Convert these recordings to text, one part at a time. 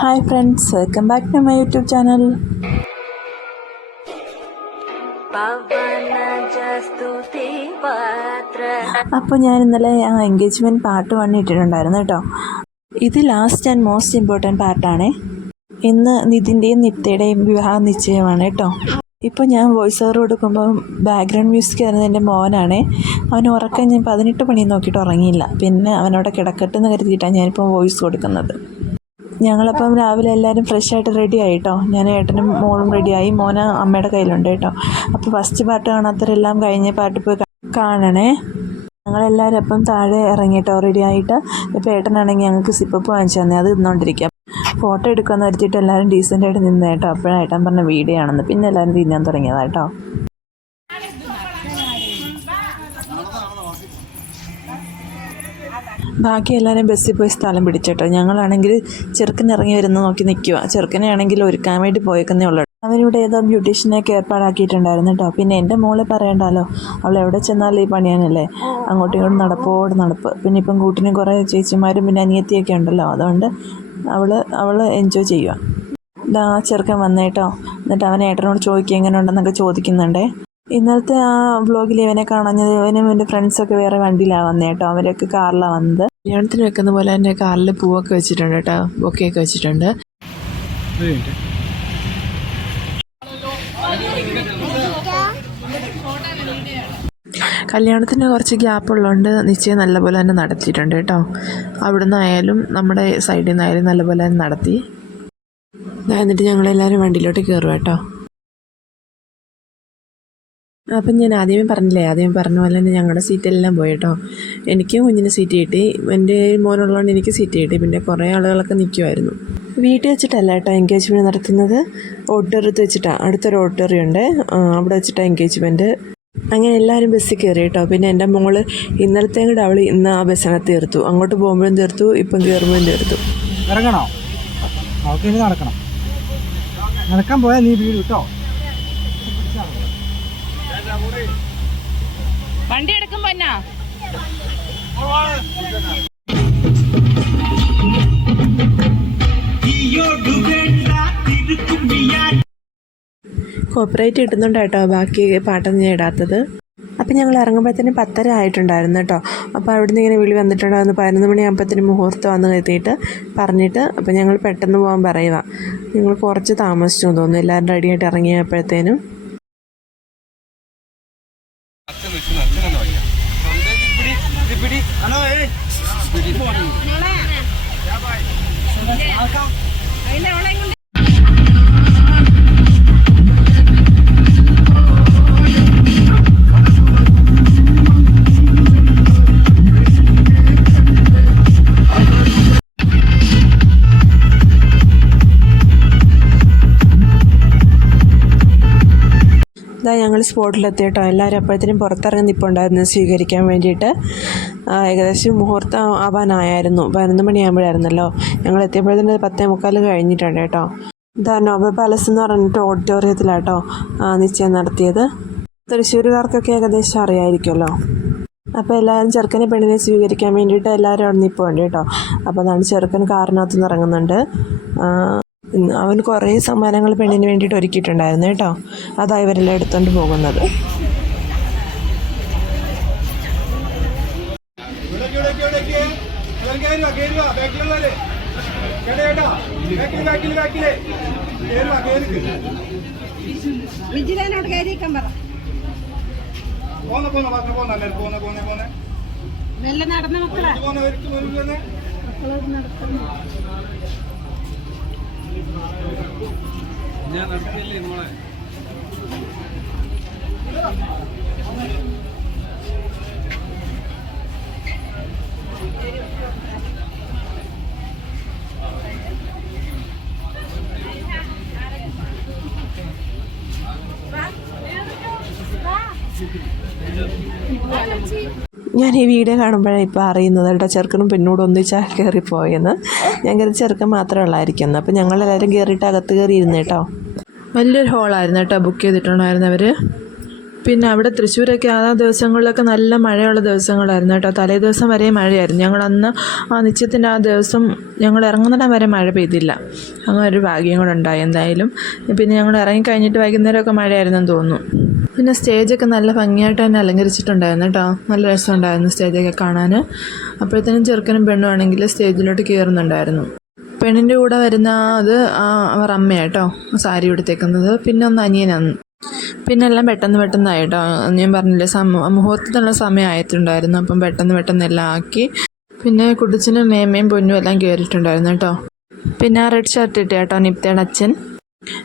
Hi friends, welcome back to my YouTube channel. അപ്പോൾ ഞാൻ ഇന്നലെ എൻഗേജ്മെൻറ്റ് പാർട്ട് 1 ഇട്ടിട്ടുണ്ടായിരുന്നു കേട്ടോ. ഇത് ലാസ്റ്റ് ആൻഡ് മോസ്റ്റ് ഇമ്പോർട്ടൻറ്റ് പാർട്ടാണ്. ഇന്ന് നിതിൻ്റെയും നിത്യയുടെയും വിവാഹ നിശ്ചയമാണ് കേട്ടോ. ഇപ്പോൾ ഞാൻ വോയിസ് ഓവർ കൊടുക്കുമ്പോൾ ബാക്ക്ഗ്രൗണ്ട് മ്യൂസിക് വരുന്നത് എൻ്റെ മോനാണ്. അവന് ഉറക്കം ഞാൻ 18 പണി നോക്കിയിട്ട് ഉറങ്ങിയില്ല. പിന്നെ അവനോടെ കിടക്കട്ടെന്ന് കരുതിയിട്ടാണ് ഞാനിപ്പോൾ വോയിസ് കൊടുക്കുന്നത്. ഞങ്ങളപ്പം രാവിലെ എല്ലാവരും ഫ്രഷായിട്ട് റെഡി ആയിട്ടോ. ഞാൻ ഏട്ടനും മോളും റെഡിയായി. മോന് അമ്മയുടെ കയ്യിലുണ്ട് കേട്ടോ. അപ്പോൾ ഫസ്റ്റ് പാർട്ട് കാണാത്തവരെല്ലാം കഴിഞ്ഞ പാർട്ട് പോയി കാണണേ. ഞങ്ങളെല്ലാവരും അപ്പം താഴെ ഇറങ്ങിയിട്ടോ റെഡി ആയിട്ട്. ഇപ്പോൾ ഏട്ടനാണെങ്കിൽ ഞങ്ങൾക്ക് സിപ്പപ്പ് വാങ്ങിച്ചു തന്നെ, അത് തിന്നുകൊണ്ടിരിക്കാം. ഫോട്ടോ എടുക്കാമെന്ന് വരുത്തിയിട്ട് എല്ലാവരും ഡീസൻ്റായിട്ട് നിന്ന് കേട്ടോ. അപ്പോഴാണ് ഏട്ടൻ പറഞ്ഞ വീഡിയോ ആണെന്ന്. പിന്നെ എല്ലാവരും തിന്നാൻ തുടങ്ങിയതാട്ടോ. ബാക്കി എല്ലാവരും ബസ്സിൽ പോയി സ്ഥലം പിടിച്ചേട്ടോ. ഞങ്ങളാണെങ്കിൽ ചെറുക്കൻ ഇറങ്ങി വരുന്ന നോക്കി നിൽക്കുക. ചെറുക്കനെ ആണെങ്കിൽ ഒരുക്കാൻ വേണ്ടി പോയേക്കുന്നേ ഉള്ളൂ. അവരിവിടെ ഏതോ ബ്യൂട്ടീഷ്യനൊക്കെ ഏർപ്പാടാക്കിയിട്ടുണ്ടായിരുന്നു കേട്ടോ. പിന്നെ എൻ്റെ മോളെ പറയണ്ടല്ലോ, അവൾ എവിടെ ചെന്നാലും ഈ പണിയാനല്ലേ, അങ്ങോട്ടും ഇങ്ങോട്ടും നടപ്പ്. പിന്നെ ഇപ്പം കൂട്ടിന് കുറേ ചേച്ചിമാരും പിന്നെ അനിയത്തിയൊക്കെ ഉണ്ടല്ലോ, അതുകൊണ്ട് അവൾ എൻജോയ് ചെയ്യുക. ഇതാ ചെറുക്കൻ വന്നേട്ടോ. എന്നിട്ട് അവൻ ഏട്ടനോട് ചോദിക്കുക എങ്ങനെ ഉണ്ടെന്നൊക്കെ ചോദിക്കുന്നുണ്ടേ. ഇന്നലത്തെ ആ വ്ളോഗിൽ ഇവനെ കാണാഞ്ഞത്, ഇവനും എൻ്റെ ഫ്രണ്ട്സൊക്കെ വേറെ വണ്ടിയിലാണ് വന്നത് കേട്ടോ. അവരൊക്കെ കാറിലാണ് വന്നത്. കല്യാണത്തിന് വെക്കുന്ന പോലെ തന്നെ കാറിൽ പൂവൊക്കെ വെച്ചിട്ടുണ്ട് കേട്ടോ, ബൊക്കെയൊക്കെ വെച്ചിട്ടുണ്ട്. കല്യാണത്തിന് കുറച്ച് ഗ്യാപ്പ് ഉള്ളതുകൊണ്ട് നിശ്ചയം നല്ലപോലെ തന്നെ നടത്തിയിട്ടുണ്ട് കേട്ടോ. അവിടുന്ന് ആയാലും നമ്മുടെ സൈഡിൽ നിന്നായാലും നല്ലപോലെ തന്നെ നടത്തി. എന്നിട്ട് ഞങ്ങളെല്ലാവരും വണ്ടിയിലോട്ട് കയറുക കേട്ടോ. അപ്പം ഞാൻ ആദ്യമേ പറഞ്ഞ പോലെ തന്നെ ഞങ്ങളുടെ സീറ്റെല്ലാം പോയി കേട്ടോ. എനിക്കും കുഞ്ഞിന് സീറ്റ് കിട്ടി, എൻ്റെ മോനുള്ളതുകൊണ്ട് എനിക്ക് സീറ്റ് കിട്ടി. പിന്നെ കുറേ ആളുകളൊക്കെ നിൽക്കുമായിരുന്നു. വീട്ടിൽ വെച്ചിട്ടല്ല കേട്ടോ എൻഗേജ്മെൻറ്റ് നടത്തുന്നത്, ഓഡിറ്റോറിയത്തിൽ വെച്ചിട്ടാണ്. അടുത്തൊരു ഓഡിറ്റോറിയം ഉണ്ട്, അവിടെ വെച്ചിട്ടാണ് എൻഗേജ്മെൻറ്റ്. അങ്ങനെ എല്ലാവരും ബസ്സിൽ കയറി കേട്ടോ. പിന്നെ എൻ്റെ മോള് ഇന്നലത്തെയും കൂടെ അവൾ ഇന്ന് ആ ബസ്സിനകത്ത് തീർത്തു. അങ്ങോട്ട് പോകുമ്പോഴും തീർത്തു, ഇപ്പം കയറുമ്പോഴും തീർത്തു. ഇറങ്ങണോ? നടക്കാൻ പോയാൽ നീ വീട് കേട്ടോ. വണ്ടി എടുക്കുമ്പോ എന്നാ കോപ്പറേറ്റ് കിട്ടുന്നുണ്ട് കേട്ടോ, ബാക്കി പാട്ടൊന്നും ഞാൻ ഇടാത്തത്. അപ്പം ഞങ്ങൾ ഇറങ്ങുമ്പോഴത്തേനും 10:30 ആയിട്ടുണ്ടായിരുന്നു കേട്ടോ. അപ്പോൾ അവിടുന്ന് ഇങ്ങനെ വിളി വന്നിട്ടുണ്ടായിരുന്നു 11 മണിയാകുമ്പോഴത്തേനും മുഹൂർത്തം വന്ന് കരുതിയിട്ട് പറഞ്ഞിട്ട്. അപ്പം ഞങ്ങൾ പെട്ടെന്ന് പോകാൻ പറയുക. ഞങ്ങൾ കുറച്ച് താമസിച്ചു തോന്നുന്നു എല്ലാവരും റെഡിയായിട്ട് ഇറങ്ങിയപ്പോഴത്തേനും. ഞങ്ങൾ സ്പോട്ടിലെത്തി കേട്ടോ. എല്ലാവരും അപ്പോഴത്തേനും പുറത്തിറങ്ങി നിൽപ്പുണ്ടായിരുന്നു സ്വീകരിക്കാൻ വേണ്ടിയിട്ട്. ഏകദേശം മുഹൂർത്തം ആവാനായിരുന്നു, 11 മണിയാകുമ്പോഴായിരുന്നല്ലോ. ഞങ്ങൾ എത്തിയപ്പോഴത്തേന് 10:45 കഴിഞ്ഞിട്ടുണ്ട് കേട്ടോ. ഇതാ നോബൽ പാലസ് എന്ന് പറഞ്ഞിട്ട് ഓഡിറ്റോറിയത്തിലാട്ടോ നിശ്ചയം നടത്തിയത്. തൃശ്ശൂരുകാർക്കൊക്കെ ഏകദേശം അറിയാമായിരിക്കുമല്ലോ. അപ്പോൾ എല്ലാവരും ചെറുക്കനെ പെണ്ണിനെ സ്വീകരിക്കാൻ വേണ്ടിയിട്ട് എല്ലാവരും അവിടെ നിൽപ്പുണ്ട് കേട്ടോ. അപ്പോൾ അതാണ് ചെറുക്കൻ കാറിനകത്ത് നിന്ന് ഇറങ്ങുന്നുണ്ട്. അവൻ കുറേ സമ്മാനങ്ങൾ പെണ്ണിന് വേണ്ടിയിട്ട് ഒരുക്കിയിട്ടുണ്ടായിരുന്നു കേട്ടോ. അതാ ഇവരെല്ലാം എടുത്തുകൊണ്ട് പോകുന്നത്. നടന്ന മക്കളെ ഞാൻ നടത്തില്ലേ നമ്മളെ. ഞാൻ ഈ വീഡിയോ കാണുമ്പോഴാണ് ഇപ്പോൾ അറിയുന്നത് കേട്ടോ, ചെറുക്കനും പെണ്ണോട് ഒന്നിച്ചാൽ കയറിപ്പോയെന്ന്. ഞാൻ കയറി ചെറുക്കൻ മാത്രമേ ഉള്ളായിരിക്കുന്നു. അപ്പോൾ ഞങ്ങളെല്ലാവരും കയറിയിട്ട് അകത്ത് കയറി ഇരുന്ന് കേട്ടോ. വലിയൊരു ഹോളായിരുന്നു കേട്ടോ ബുക്ക് ചെയ്തിട്ടുണ്ടായിരുന്നവർ. പിന്നെ അവിടെ തൃശ്ശൂരൊക്കെ ആ ദിവസങ്ങളിലൊക്കെ നല്ല മഴയുള്ള ദിവസങ്ങളായിരുന്നു കേട്ടോ. തലേ ദിവസം വരെ മഴയായിരുന്നു. ഞങ്ങളന്ന് ആ നിശ്ചയത്തിൻ്റെ ആ ദിവസം ഞങ്ങൾ ഇറങ്ങുന്നിടം വരെ മഴ പെയ്തില്ല. അങ്ങനെ ഒരു ഭാഗ്യം കൂടെ ഉണ്ടായി എന്തായാലും. പിന്നെ ഞങ്ങൾ ഇറങ്ങിക്കഴിഞ്ഞിട്ട് വൈകുന്നേരമൊക്കെ മഴയായിരുന്നെന്ന് തോന്നുന്നു. പിന്നെ സ്റ്റേജൊക്കെ നല്ല ഭംഗിയായിട്ട് തന്നെ അലങ്കരിച്ചിട്ടുണ്ടായിരുന്നു കേട്ടോ. നല്ല രസമുണ്ടായിരുന്നു സ്റ്റേജൊക്കെ കാണാൻ. അപ്പോഴത്തേനും ചെറുക്കനും പെണ്ണും ആണെങ്കിൽ സ്റ്റേജിലോട്ട് കയറുന്നുണ്ടായിരുന്നു. പെണ്ണിൻ്റെ കൂടെ വരുന്ന അത് അവർ അമ്മയാട്ടോ സാരി ഉടുത്തേക്കുന്നത്. പിന്നെ ഒന്ന് അനിയനാണ്. പിന്നെ എല്ലാം പെട്ടെന്നായിട്ടോ. ഞാൻ പറഞ്ഞില്ലേ മുഹൂർത്തത്തിനുള്ള സമയം ആയിട്ടുണ്ടായിരുന്നു. അപ്പം പെട്ടെന്ന് എല്ലാം ആക്കി. പിന്നെ കുടിച്ചിനും മേമയും പൊന്നും എല്ലാം കയറിയിട്ടുണ്ടായിരുന്നു കേട്ടോ. പിന്നെ ആ റെഡ് ഷർട്ട് ഇട്ടേ കേട്ടോ നിപ്തയുടെ അച്ഛൻ.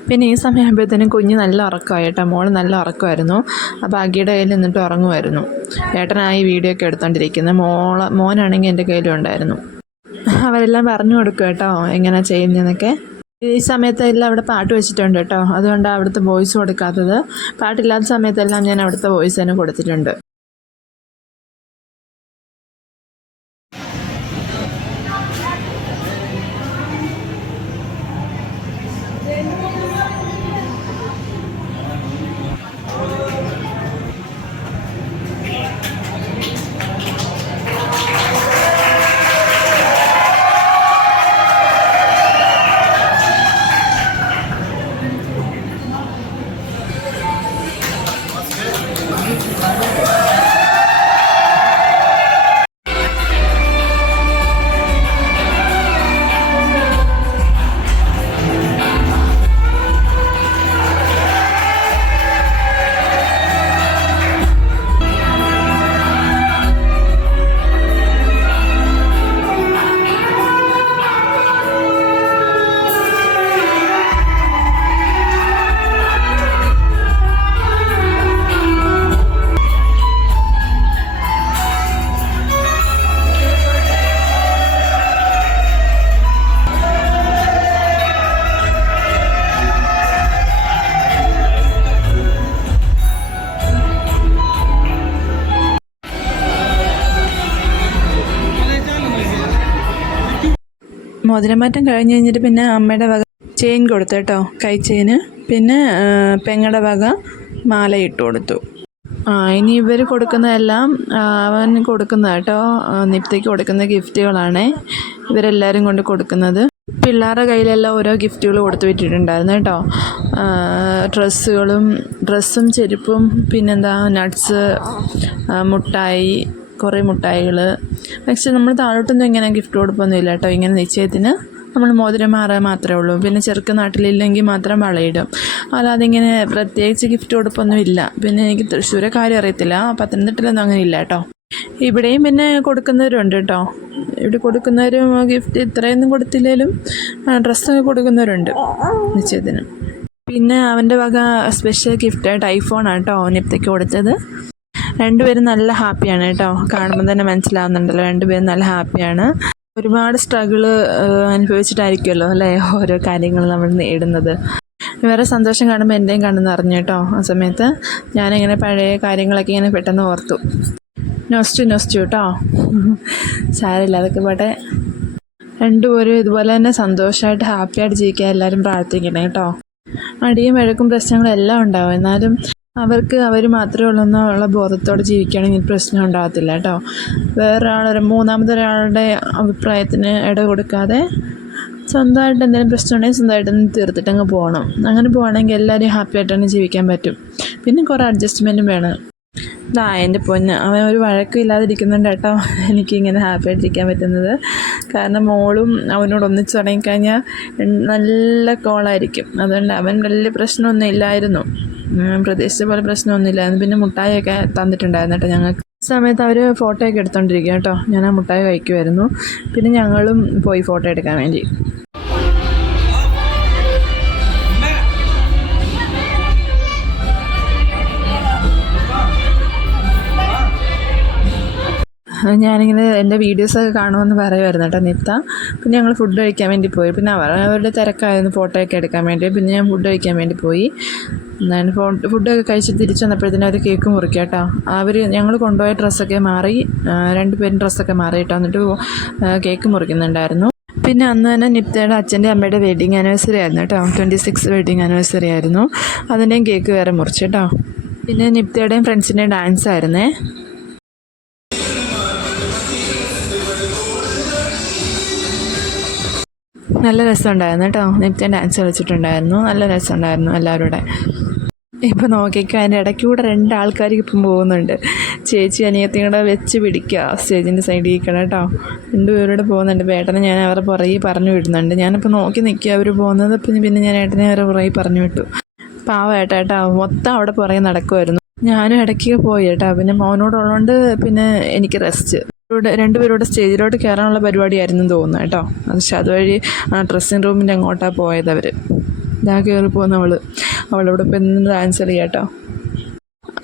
പിന്നെ ഈ സമയമാകുമ്പോഴത്തേനും കുഞ്ഞ് നല്ല ഉറക്കമായി കേട്ടോ. മോള് നല്ല ഉറക്കമായിരുന്നു. അപ്പോൾ അഗിയുടെ കയ്യിൽ നിന്നിട്ട് ഉറങ്ങുമായിരുന്നു. ഏട്ടനായി വീഡിയോ ഒക്കെ എടുത്തോണ്ടിരിക്കുന്നത്. മോനാണെങ്കിൽ എൻ്റെ കയ്യിലും ഉണ്ടായിരുന്നു. അവരെല്ലാം പറഞ്ഞു കൊടുക്കും കേട്ടോ എങ്ങനെയാണ് ചെയ്യുന്നതെന്നൊക്കെ. ഈ സമയത്തെല്ലാം അവിടെ പാട്ട് വെച്ചിട്ടുണ്ട് കേട്ടോ. അതുകൊണ്ടാണ് അവിടുത്തെ വോയിസ് കൊടുക്കാത്തത്. പാട്ടില്ലാത്ത സമയത്തെല്ലാം ഞാൻ അവിടുത്തെ വോയിസ് തന്നെ കൊടുത്തിട്ടുണ്ട്. മോതിരമാറ്റം കഴിഞ്ഞ് കഴിഞ്ഞിട്ട് പിന്നെ അമ്മയുടെ വക ചെയിൻ കൊടുത്തു കേട്ടോ, കൈ ചെയിന്. പിന്നെ പെങ്ങളുടെ വക മാല ഇട്ട് കൊടുത്തു. ഇനി ഇവർ കൊടുക്കുന്നതെല്ലാം അവൻ കൊടുക്കുന്ന കേട്ടോ, നിപ്തയ്ക്ക് കൊടുക്കുന്ന ഗിഫ്റ്റുകളാണ് ഇവരെല്ലാവരും കൊണ്ട് കൊടുക്കുന്നത്. പിള്ളേരുടെ കയ്യിലെല്ലാം ഓരോ ഗിഫ്റ്റുകൾ കൊടുത്തു വിട്ടിട്ടുണ്ടായിരുന്നു കേട്ടോ. ഡ്രസ്സും ചെരുപ്പും പിന്നെന്താ നട്ട്സ്, മുട്ടായി, കുറേ മുട്ടായികൾ. പക്ഷേ നമ്മൾ താഴോട്ടൊന്നും ഇങ്ങനെ ഗിഫ്റ്റ് കൊടുപ്പൊന്നുമില്ല കേട്ടോ. ഇങ്ങനെ നിശ്ചയത്തിന് നമ്മൾ മോതിരം മാറാൻ മാത്രമേ ഉള്ളൂ. പിന്നെ ചെറുക്ക് നാട്ടിലില്ലെങ്കിൽ മാത്രം വളയിടും. അല്ലാതെ ഇങ്ങനെ പ്രത്യേകിച്ച് ഗിഫ്റ്റ് കൊടുപ്പൊന്നും ഇല്ല. പിന്നെ എനിക്ക് തൃശ്ശൂരെ കാര്യം അറിയത്തില്ല, പത്തനംതിട്ടയിലൊന്നും അങ്ങനെ ഇല്ല കേട്ടോ. ഇവിടെയും പിന്നെ കൊടുക്കുന്നവരുണ്ട് കേട്ടോ. ഇവിടെ കൊടുക്കുന്നവരും ഗിഫ്റ്റ് ഇത്രയൊന്നും കൊടുത്തില്ലെങ്കിലും ഡ്രസ്സൊക്കെ കൊടുക്കുന്നവരുണ്ട് നിശ്ചയത്തിന്. പിന്നെ അവൻ്റെ വക സ്പെഷ്യൽ ഗിഫ്റ്റായിട്ട് ഐഫോണാണ് കേട്ടോ നിപ്തയ്ക്ക് കൊടുത്തത്. രണ്ടുപേരും നല്ല ഹാപ്പിയാണ് കേട്ടോ. കാണുമ്പോൾ തന്നെ മനസ്സിലാവുന്നുണ്ടല്ലോ രണ്ടുപേരും നല്ല ഹാപ്പിയാണ്. ഒരുപാട് സ്ട്രഗിള് അനുഭവിച്ചിട്ടായിരിക്കുമല്ലോ അല്ലേ ഓരോ കാര്യങ്ങൾ നമ്മൾ നേടുന്നത്. വേറെ സന്തോഷം കാണുമ്പോൾ എൻ്റെയും കണ്ണെന്ന് അറിഞ്ഞു കേട്ടോ. ആ സമയത്ത് ഞാനിങ്ങനെ പഴയ കാര്യങ്ങളൊക്കെ ഇങ്ങനെ പെട്ടെന്ന് ഓർത്തു. നൊസ്റ്റു കേട്ടോ. സാരമില്ല, അതൊക്കെ പോട്ടെ. രണ്ടുപേരും ഇതുപോലെ തന്നെ സന്തോഷമായിട്ട് ഹാപ്പിയായിട്ട് ജീവിക്കാൻ എല്ലാവരും പ്രാർത്ഥിക്കണം കേട്ടോ. അടിയും വഴക്കും പ്രശ്നങ്ങളും എല്ലാം ഉണ്ടാവും. എന്നാലും അവർക്ക് അവർ മാത്രമേ ഉള്ളൂ എന്നുള്ള ബോധത്തോടെ ജീവിക്കുകയാണെങ്കിൽ പ്രശ്നം ഉണ്ടാകത്തില്ല കേട്ടോ. മൂന്നാമതൊരാളുടെ അഭിപ്രായത്തിന് ഇട കൊടുക്കാതെ സ്വന്തമായിട്ട് എന്തെങ്കിലും പ്രശ്നം ഉണ്ടെങ്കിൽ സ്വന്തമായിട്ടൊന്ന് തീർത്തിട്ടങ്ങ് പോകണം. അങ്ങനെ പോകണമെങ്കിൽ എല്ലാവരും ഹാപ്പി ആയിട്ടാണ് ജീവിക്കാൻ പറ്റും. പിന്നെ കുറേ അഡ്ജസ്റ്റ്മെൻറ്റും വേണം. എൻ്റെ പൊന്ന്, അവൻ ഒരു വഴക്കും ഇല്ലാതിരിക്കുന്നുണ്ട് കേട്ടോ എനിക്കിങ്ങനെ ഹാപ്പി ആയിട്ടിരിക്കാൻ പറ്റുന്നത്. കാരണം മോളും അവനോട് ഒന്നിച്ച് തുടങ്ങിക്കഴിഞ്ഞാൽ നല്ല കോളായിരിക്കും. അതുകൊണ്ട് അവൻ വലിയ പ്രശ്നമൊന്നും ഇല്ലായിരുന്നു, പ്രതീക്ഷിച്ച പോലെ പ്രശ്നമൊന്നുമില്ലായിരുന്നു. പിന്നെ മുട്ടായിയൊക്കെ തന്നിട്ടുണ്ടായിരുന്നു കേട്ടോ ഞങ്ങൾക്ക്. സമയത്ത് അവർ ഫോട്ടോയൊക്കെ എടുത്തോണ്ടിരിക്കുക കേട്ടോ. ഞാൻ ആ മുട്ടായി കഴിക്കുമായിരുന്നു. പിന്നെ ഞങ്ങളും പോയി ഫോട്ടോ എടുക്കാൻ വേണ്ടി. ഞാനിങ്ങനെ എൻ്റെ വീഡിയോസൊക്കെ കാണുമെന്ന് പറയുമായിരുന്നു കേട്ടോ നിത്ത. പിന്നെ ഞങ്ങൾ ഫുഡ് കഴിക്കാൻ വേണ്ടി പോയി. പിന്നെ അവരുടെ തിരക്കായിരുന്നു ഫോട്ടോയൊക്കെ എടുക്കാൻ വേണ്ടി. പിന്നെ ഞാൻ ഫുഡ് കഴിക്കാൻ വേണ്ടി പോയി. ഞാൻ ഫുഡൊക്കെ കഴിച്ച് തിരിച്ചു വന്നപ്പോഴത്തേനും അവർ കേക്ക് മുറിക്കുക കേട്ടോ. ഞങ്ങൾ കൊണ്ടുപോയ ഡ്രസ്സൊക്കെ മാറി, രണ്ടുപേരും ഡ്രസ്സൊക്കെ മാറി കേട്ടോ. എന്നിട്ട് കേക്ക് മുറിക്കുന്നുണ്ടായിരുന്നു. പിന്നെ അന്ന് തന്നെ നിപ്തയുടെ അച്ഛൻ്റെ അമ്മയുടെ വെഡിങ് ആനിവേഴ്സറി ആയിരുന്നു കേട്ടോ. 26 വെഡിങ് ആനിവേഴ്സറി ആയിരുന്നു. അതിൻ്റെയും കേക്ക് വേറെ മുറിച്ചു കേട്ടോ. പിന്നെ നിപ്തയുടെയും ഫ്രണ്ട്സിൻ്റെയും ഡാൻസ് ആയിരുന്നേ. നല്ല രസമുണ്ടായിരുന്നു കേട്ടോ. നിത്യ ഡാൻസ് കളിച്ചിട്ടുണ്ടായിരുന്നു. നല്ല രസമുണ്ടായിരുന്നു എല്ലാവരുടെ. ഇപ്പം നോക്കിക്കുക, അതിൻ്റെ ഇടയ്ക്കൂടെ 2 ആൾക്കാർ ഇപ്പം പോകുന്നുണ്ട്. ചേച്ചി അനിയത്തിയും കൂടെ വെച്ച് പിടിക്കുക സ്റ്റേജിൻ്റെ സൈഡിൽ ഇരിക്കണം കേട്ടോ. 2 പേരോട് പോകുന്നുണ്ട്. ഇപ്പോൾ ഏട്ടനെ ഞാൻ അവരുടെ പുറകെ പറഞ്ഞു വിടുന്നുണ്ട്. ഞാനിപ്പോൾ നോക്കി നിൽക്കുക അവർ പോകുന്നത്. പിന്നെ ഞാൻ ഏട്ടനെ അവരുടെ പുറകെ പറഞ്ഞു വിട്ടു. പാവം ഏട്ടാ മൊത്തം അവിടെ പുറകെ നടക്കുമായിരുന്നു. ഞാനും ഇടയ്ക്ക് പോയി കേട്ടോ. പിന്നെ മോനോടുള്ളതുകൊണ്ട് പിന്നെ എനിക്ക് റെസ്റ്റ്. 2 പേരോട് സ്റ്റേജിലോട്ട് കയറാനുള്ള പരിപാടിയായിരുന്നു തോന്നുന്നു കേട്ടോ. അതുവഴി ഡ്രസ്സിങ് റൂമിൻ്റെ അങ്ങോട്ടാണ് പോയത് അവർ. ഇതാ കയറി പോകുന്ന അവളവിടെ ഇപ്പം നിന്ന് ഡാൻസ് കളിക്കുക കേട്ടോ.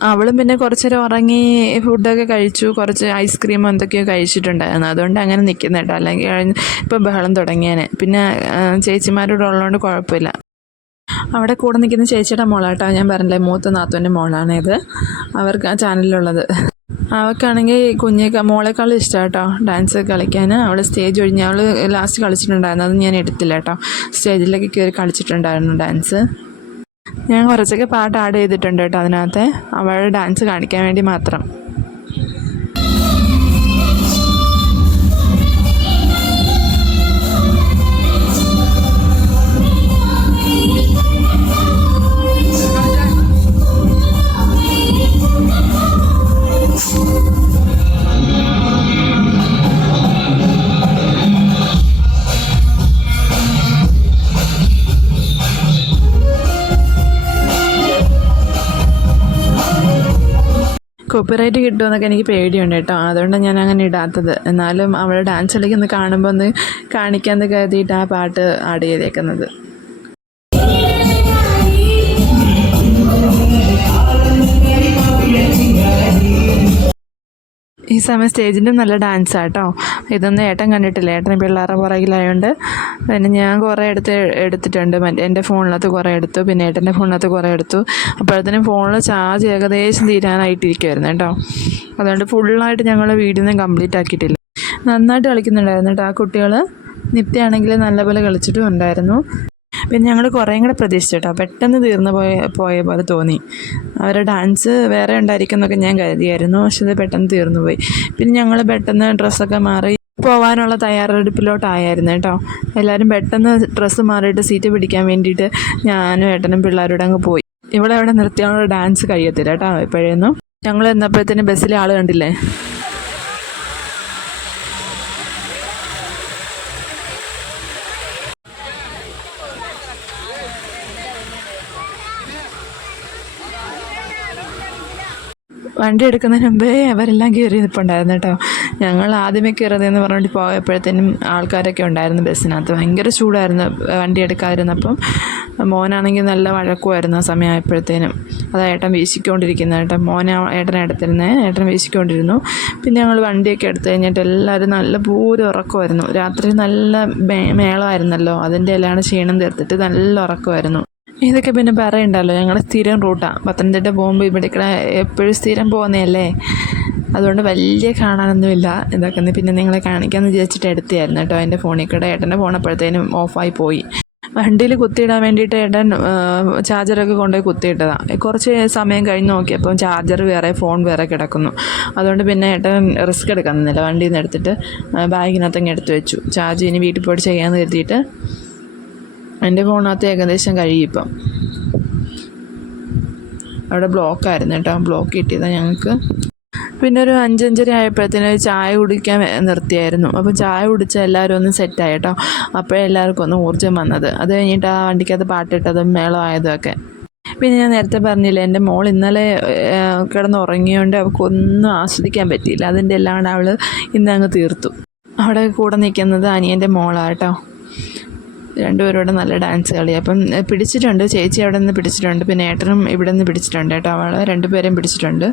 അവളും പിന്നെ കുറച്ച് നേരം ഉറങ്ങി ഫുഡൊക്കെ കഴിച്ചു. കുറച്ച് ഐസ്ക്രീം എന്തൊക്കെയോ കഴിച്ചിട്ടുണ്ടായിരുന്നു. അതുകൊണ്ട് അങ്ങനെ നിൽക്കുന്ന കേട്ടോ. അല്ലെങ്കിൽ ഇപ്പോൾ ബഹളം തുടങ്ങിയേനെ. പിന്നെ ചേച്ചിമാരോടുള്ളതുകൊണ്ട് കുഴപ്പമില്ല. അവിടെ കൂടെ നിൽക്കുന്ന ചേച്ചിയുടെ മോളാട്ടോ. ഞാൻ പറഞ്ഞില്ലേ, മൂത്ത നാത്തൂൻ്റെ മോളാണിത്. അവർക്ക് ആ ചാനലിലുള്ളത്. അവൾക്കാണെങ്കിൽ മോളെക്കാളും ഇഷ്ടം കേട്ടോ ഡാൻസ് കളിക്കാൻ. അവൾ സ്റ്റേജ് ഒഴിഞ്ഞ് അവൾ ലാസ്റ്റ് കളിച്ചിട്ടുണ്ടായിരുന്നു. അത് ഞാൻ എടുത്തില്ല കേട്ടോ. സ്റ്റേജിലേക്ക് കയറി കളിച്ചിട്ടുണ്ടായിരുന്നു ഡാൻസ്. ഞാൻ കുറച്ചൊക്കെ പാട്ട് ആഡ് ചെയ്തിട്ടുണ്ട് കേട്ടോ അതിനകത്ത്, അവളുടെ ഡാൻസ് കാണിക്കാൻ വേണ്ടി മാത്രം. കോപ്പിറൈറ്റ് കിട്ടുമെന്നൊക്കെ എനിക്ക് പേടിയുണ്ട് കേട്ടോ. അതുകൊണ്ടാണ് ഞാൻ അങ്ങനെ ഇടാത്തത്. എന്നാലും അവൾ ഡാൻസ് കളിക്കുന്നത് കാണുമ്പോൾ ഒന്ന് കാണിക്കാമെന്ന് കരുതിയിട്ട് ആ പാട്ട് ആഡ് ചെയ്തേക്കുന്നത്. ഈ സമയം സ്റ്റേജിൻ്റെ നല്ല ഡാൻസാണ് കേട്ടോ. ഇതൊന്നും ഏട്ടൻ കണ്ടിട്ടില്ല. ഏട്ടന് പിള്ളേരുടെ പുറകിലായതുകൊണ്ട് പിന്നെ ഞാൻ കുറേ എടുത്തിട്ടുണ്ട്. എൻ്റെ ഫോണിനകത്ത് കുറേ എടുത്തു, പിന്നെ ഏട്ടൻ്റെ ഫോണിനകത്ത് കുറേ എടുത്തു. അപ്പോഴത്തേനും ഫോണിൽ ചാർജ് ഏകദേശം തീരാനായിട്ടിരിക്കുമായിരുന്നു കേട്ടോ. അതുകൊണ്ട് ഫുള്ളായിട്ട് ഞങ്ങൾ വീഡിയോ ഒന്നും കംപ്ലീറ്റ് ആക്കിയിട്ടില്ല. നന്നായിട്ട് കളിക്കുന്നുണ്ടായിരുന്നു കേട്ടോ ആ കുട്ടികൾ. നിത്യയാണെങ്കിൽ നല്ലപോലെ കളിച്ചിട്ടും ഉണ്ടായിരുന്നു. പിന്നെ ഞങ്ങൾ കുറേയും കൂടെ പ്രതീക്ഷിച്ചു കേട്ടോ. പെട്ടെന്ന് തീർന്നു പോയ പോലെ തോന്നി. അവരുടെ ഡാൻസ് വേറെ ഉണ്ടായിരിക്കും എന്നൊക്കെ ഞാൻ കരുതിയായിരുന്നു. പക്ഷെ ഇത് പെട്ടെന്ന് തീർന്നു പോയി. പിന്നെ ഞങ്ങൾ പെട്ടെന്ന് ഡ്രസ്സൊക്കെ മാറി പോകാനുള്ള തയ്യാറെടുപ്പിലോട്ടായിരുന്നു കേട്ടോ. എല്ലാവരും പെട്ടെന്ന് ഡ്രസ്സ് മാറിയിട്ട് സീറ്റ് പിടിക്കാൻ വേണ്ടിയിട്ട് ഞാനും ഏട്ടനും പിള്ളേരോട് അങ്ങ് പോയി. ഇവിടെ അവിടെ നിർത്തിയാലുള്ള ഡാൻസ് കഴിയത്തില്ല കേട്ടോ എപ്പോഴേന്നും. ഞങ്ങൾ എന്നപ്പോഴത്തേനും ബസ്സിലെ ആൾ കണ്ടില്ലേ. വണ്ടി എടുക്കുന്നതിന് മുമ്പേ അവരെല്ലാം കയറി നിൽപ്പുണ്ടായിരുന്നു കേട്ടോ. ഞങ്ങൾ ആദ്യമേ കയറിയതെന്ന് പറഞ്ഞിട്ട് പോയപ്പോഴത്തേനും ആൾക്കാരൊക്കെ ഉണ്ടായിരുന്നു ബസ്സിനകത്ത്. ഭയങ്കര ചൂടായിരുന്നു വണ്ടി എടുക്കാതിരുന്നപ്പം. മോനാണെങ്കിൽ നല്ല വഴക്കുമായിരുന്നു ആ സമയമായപ്പോഴത്തേനും. അത് ഏട്ടൻ വീശിക്കൊണ്ടിരിക്കുന്നത് കേട്ടോ. ഏട്ടനെ എടുത്തിരുന്നേ, ഏട്ടൻ വീശിക്കൊണ്ടിരുന്നു. പിന്നെ ഞങ്ങൾ വണ്ടിയൊക്കെ എടുത്തു കഴിഞ്ഞിട്ട് എല്ലാവരും നല്ല പൂരം ഉറക്കമായിരുന്നു. രാത്രി നല്ല മേളമായിരുന്നല്ലോ, അതിൻ്റെ എല്ലാം ക്ഷീണം തീർത്തിട്ട് നല്ല ഉറക്കമായിരുന്നു. ഇതൊക്കെ പിന്നെ പറയണ്ടല്ലോ, ഞങ്ങളുടെ സ്ഥിരം റൂട്ടാണ്. പത്തനംതിട്ട പോകുമ്പോൾ ഇവിടെ എപ്പോഴും സ്ഥിരം പോകുന്നതല്ലേ. അതുകൊണ്ട് വലിയ കാണാനൊന്നുമില്ല. ഇതൊക്കെ പിന്നെ നിങ്ങളെ കാണിക്കാമെന്ന് വിചാരിച്ചിട്ട് എടുത്തായിരുന്നു കേട്ടോ. എൻ്റെ ഫോണിൽ കൂടെ ഏട്ടൻ്റെ ഫോണപ്പോഴത്തേനും ഓഫായി പോയി. വണ്ടിയിൽ കുത്തിയിടാൻ വേണ്ടിയിട്ട് ഏട്ടൻ ചാർജറൊക്കെ കൊണ്ടുപോയി കുത്തിയിട്ടതാണ്. കുറച്ച് സമയം കഴിഞ്ഞ് നോക്കിയപ്പോൾ ചാർജർ വേറെ, ഫോൺ വേറെ കിടക്കുന്നു. അതുകൊണ്ട് പിന്നെ ഏട്ടൻ റിസ്ക് എടുക്കാൻ നിന്നില്ല. വണ്ടിയിൽ നിന്ന് എടുത്തിട്ട് ബാഗിനകത്തങ്ങ് എടുത്ത് വെച്ചു. ചാർജ് ഇനി വീട്ടിൽ പോയിട്ട് ചെയ്യാമെന്ന് കരുതിയിട്ട്. എൻ്റെ ഫോണിനകത്ത് ഏകദേശം കഴിയും ഇപ്പം. അവിടെ ബ്ലോക്കായിരുന്നു കേട്ടോ. ബ്ലോക്ക് കിട്ടിയതാണ് ഞങ്ങൾക്ക്. പിന്നെ ഒരു 5:30 ആയപ്പോഴത്തേനും ചായ കുടിക്കാൻ നിർത്തിയായിരുന്നു. അപ്പോൾ ചായ കുടിച്ചാൽ എല്ലാവരും ഒന്ന് സെറ്റായി കേട്ടോ. അപ്പോഴെല്ലാവർക്കും ഒന്ന് ഊർജ്ജം വന്നത്. അത് കഴിഞ്ഞിട്ട് ആ വണ്ടിക്കകത്ത് പാട്ടിട്ടതും മേളമായതും ഒക്കെ. പിന്നെ ഞാൻ നേരത്തെ പറഞ്ഞില്ലേ, എൻ്റെ മോൾ ഇന്നലെ കിടന്നുറങ്ങിയോണ്ട് അവൾക്കൊന്നും ആസ്വദിക്കാൻ പറ്റിയില്ല. അതിൻ്റെ എല്ലാം അവൾ ഇന്നങ്ങ് തീർത്തു. അവിടെ കൂടെ നിൽക്കുന്നത് അനിയൻ്റെ മോളാണ് കേട്ടോ. 2 പേരോടെ നല്ല ഡാൻസ് കളി. അപ്പം പിടിച്ചിട്ടുണ്ട്. ചേച്ചി അവിടെ നിന്ന് പിടിച്ചിട്ടുണ്ട്. പിന്നെ ഏട്ടനും ഇവിടെ നിന്ന് പിടിച്ചിട്ടുണ്ട് കേട്ടോ. അവളെ 2 പേരെയും പിടിച്ചിട്ടുണ്ട്.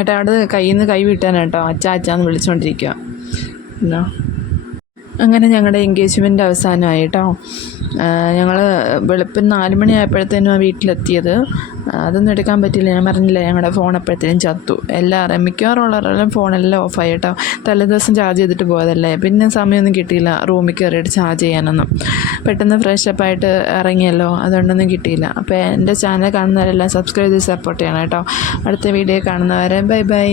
ഏട്ടാ അവിടെ കയ്യിൽ നിന്ന് കൈ വിട്ടാൻ കേട്ടോ. അച്ഛാന്ന് വിളിച്ചുകൊണ്ടിരിക്കുക. അങ്ങനെ ഞങ്ങളുടെ എൻഗേജ്മെൻറ്റ് അവസാനമായി കേട്ടോ. ഞങ്ങൾ വെളുപ്പിന് 4 മണിയായപ്പോഴത്തേനും ആ വീട്ടിലെത്തിയത്. അതൊന്നും എടുക്കാൻ പറ്റില്ല, ഞാൻ പറഞ്ഞില്ല ഞങ്ങളുടെ ഫോൺ അപ്പോഴത്തേനും ചത്തു. എല്ലാവരും മിക്കവാറുള്ളവരെല്ലാം ഫോണെല്ലാം ഓഫായി കേട്ടോ. തലേദിവസം ചാർജ് ചെയ്തിട്ട് പോയതല്ലേ, പിന്നെ സമയമൊന്നും കിട്ടിയില്ല റൂമിൽ കയറിയിട്ട് ചാർജ് ചെയ്യാനൊന്നും. പെട്ടെന്ന് ഫ്രഷപ്പായിട്ട് ഇറങ്ങിയല്ലോ, അതുകൊണ്ടൊന്നും കിട്ടിയില്ല. അപ്പോൾ എൻ്റെ ചാനൽ കാണുന്നവരെല്ലാം സബ്സ്ക്രൈബ് ചെയ്ത് സപ്പോർട്ട് ചെയ്യണം കേട്ടോ. അടുത്ത വീഡിയോ കാണുന്നവരെ ബൈ ബൈ.